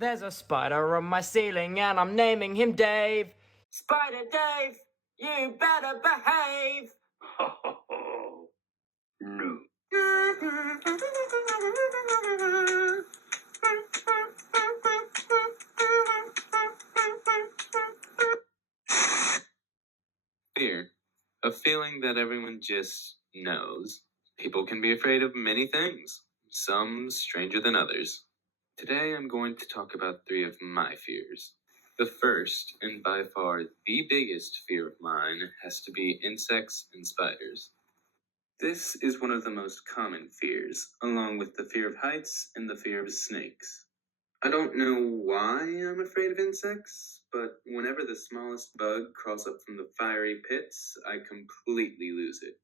There's a spider on my ceiling and I'm naming him Dave. Spider Dave, you better behave. Ho, ho, ho. No. Fear. A feeling that everyone just knows. People can be afraid of many things, some stranger than others. Today I'm going to talk about 3 of my fears. The first, and by far the biggest fear of mine, has to be insects and spiders. This is one of the most common fears, along with the fear of heights and the fear of snakes. I don't know why I'm afraid of insects, but whenever the smallest bug crawls up from the fiery pits, I completely lose it.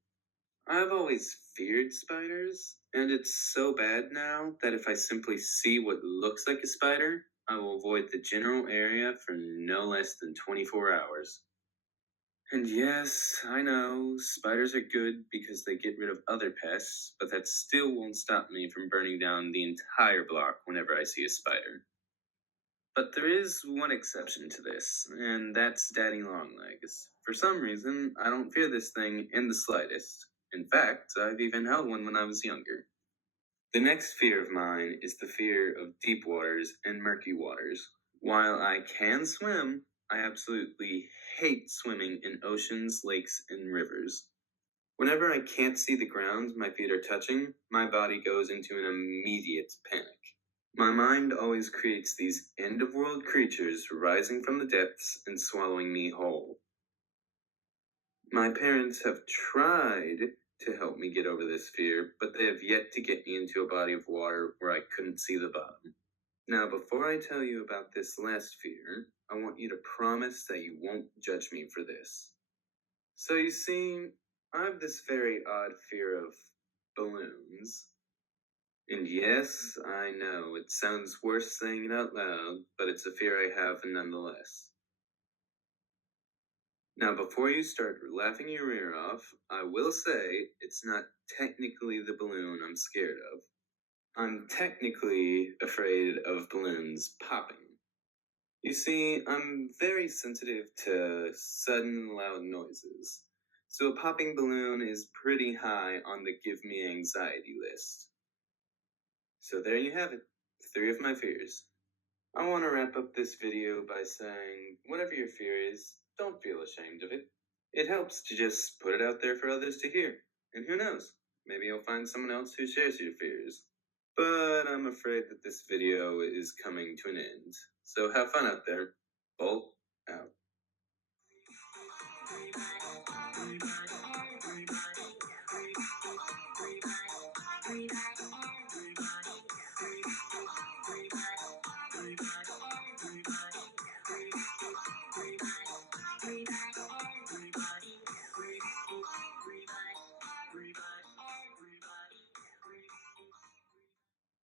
I've always feared spiders, and it's so bad now that if I simply see what looks like a spider, I will avoid the general area for no less than 24 hours. And yes, I know, spiders are good because they get rid of other pests, but that still won't stop me from burning down the entire block whenever I see a spider. But there is one exception to this, and that's daddy longlegs. For some reason, I don't fear this thing in the slightest. In fact, I've even held one when I was younger. The next fear of mine is the fear of deep waters and murky waters. While I can swim, I absolutely hate swimming in oceans, lakes, and rivers. Whenever I can't see the ground my feet are touching, my body goes into an immediate panic. My mind always creates these end-of-world creatures rising from the depths and swallowing me whole. My parents have tried to help me get over this fear, but they have yet to get me into a body of water where I couldn't see the bottom. Now, before I tell you about this last fear, I want you to promise that you won't judge me for this. So you see, I have this very odd fear of balloons. And yes, I know, it sounds worse saying it out loud, but it's a fear I have nonetheless. Now, before you start laughing your ear off, I will say it's not technically the balloon I'm scared of. I'm technically afraid of balloons popping. You see, I'm very sensitive to sudden loud noises, so a popping balloon is pretty high on the give me anxiety list. So there you have it, 3 of my fears. I want to wrap up this video by saying, whatever your fear is, don't feel ashamed of it. It helps to just put it out there for others to hear. And who knows, maybe you'll find someone else who shares your fears. But I'm afraid that this video is coming to an end. So have fun out there. Bolt out.